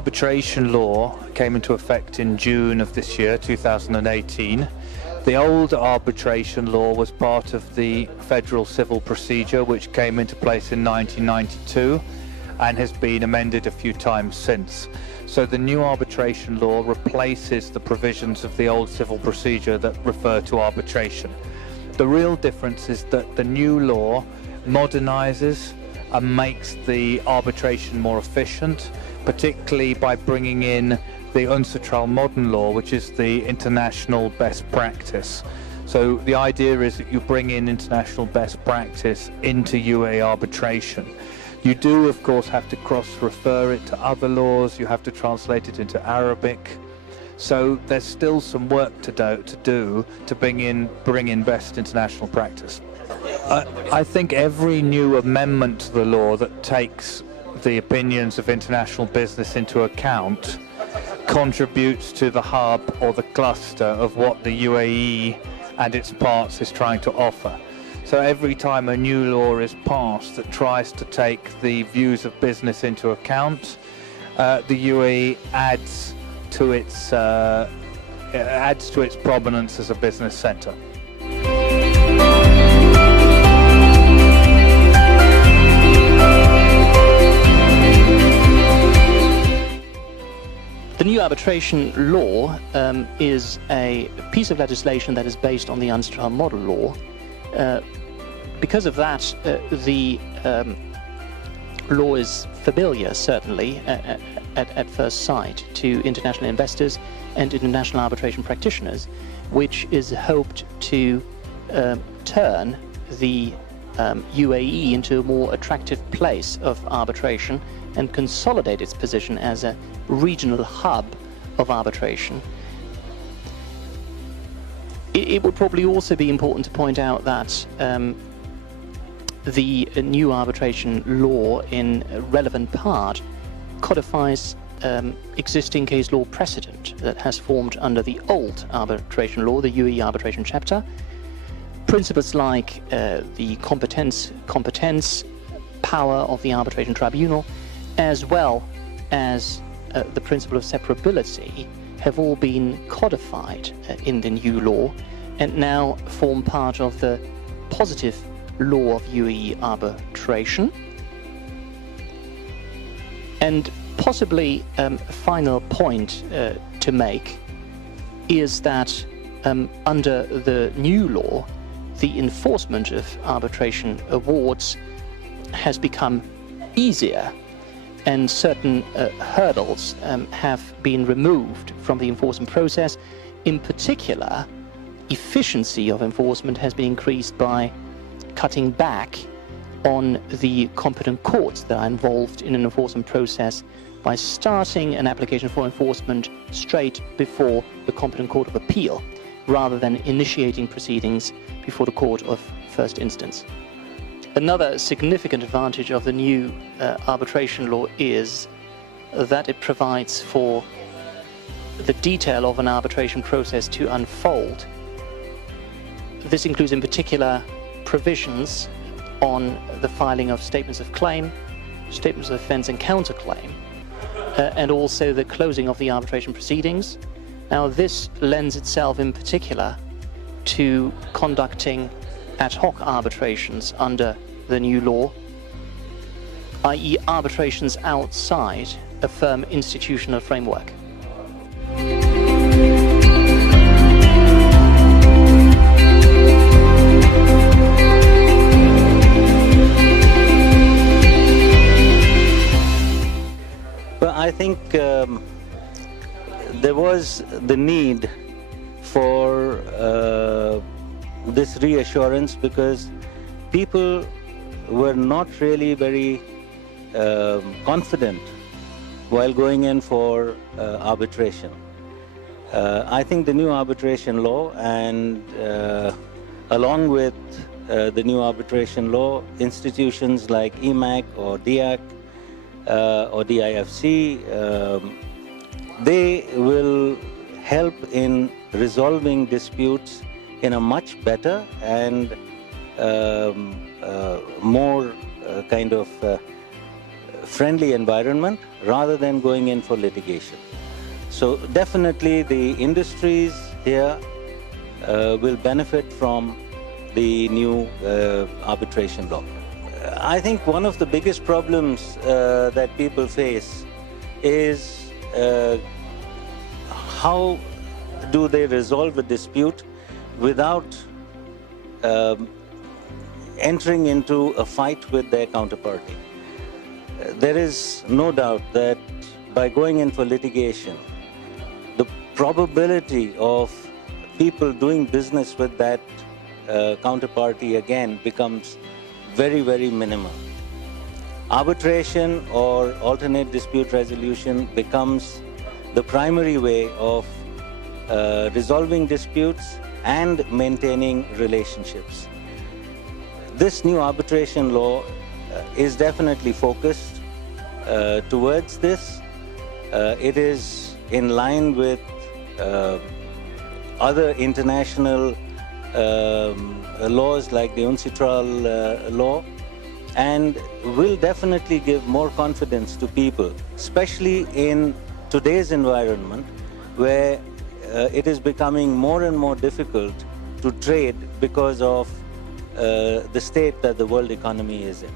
arbitration law came into effect in June of this year, 2018. The old arbitration law was part of the federal civil procedure, which came into place in 1992 and has been amended a few times since. So the new arbitration law replaces the provisions of the old civil procedure that refer to arbitration. The real difference is that the new law modernizes and makes the arbitration more efficient, particularly by bringing in the UNCITRAL modern law, which is the international best practice. So the idea is that you bring in international best practice into UAE arbitration. You do, of course, have to cross-refer it to other laws. You have to translate it into Arabic. So there's still some work to do to bring in best international practice. I think every new amendment to the law that takes the opinions of international business into account contributes to the hub or the cluster of what the UAE and its parts is trying to offer. So every time a new law is passed that tries to take the views of business into account, the UAE adds to its prominence as a business centre. The new arbitration law is a piece of legislation that is based on the UNCITRAL model law. Because of that, the law is familiar, certainly, at first sight to international investors and international arbitration practitioners, which is hoped to turn the UAE into a more attractive place of arbitration and consolidate its position as a regional hub of arbitration. It would probably also be important to point out that the new arbitration law in relevant part codifies existing case law precedent that has formed under the old arbitration law, the UAE arbitration chapter. Principles like the competence power of the arbitration tribunal, as well as the principle of separability, have all been codified in the new law and now form part of the positive law of UAE arbitration. And possibly a final point to make is that under the new law, the enforcement of arbitration awards has become easier, and certain hurdles have been removed from the enforcement process. In particular, efficiency of enforcement has been increased by cutting back on the competent courts that are involved in an enforcement process by starting an application for enforcement straight before the competent court of appeal, rather than initiating proceedings before the court of first instance. Another significant advantage of the new arbitration law is that it provides for the detail of an arbitration process to unfold. This includes in particular provisions on the filing of statements of claim, statements of offence and counterclaim, and also the closing of the arbitration proceedings. Now, this lends itself in particular to conducting ad hoc arbitrations under the new law, i.e. arbitrations outside a firm institutional framework. Well, I think there was the need for this reassurance because people were not really very confident while going in for arbitration. I think the new arbitration law and along with the new arbitration law, institutions like EMAC or DIAC or DIFC, they will help in resolving disputes in a much better and more kind of friendly environment rather than going in for litigation. So definitely the industries here will benefit from the new arbitration law. I think one of the biggest problems that people face is how do they resolve a dispute without entering into a fight with their counterparty. There is no doubt that by going in for litigation, the probability of people doing business with that counterparty again becomes very, very minimal. Arbitration or alternate dispute resolution becomes the primary way of resolving disputes and maintaining relationships. This new arbitration law is definitely focused towards this. It is in line with other international laws like the UNCITRAL law, and will definitely give more confidence to people, especially in today's environment where it is becoming more and more difficult to trade because of the state that the world economy is in.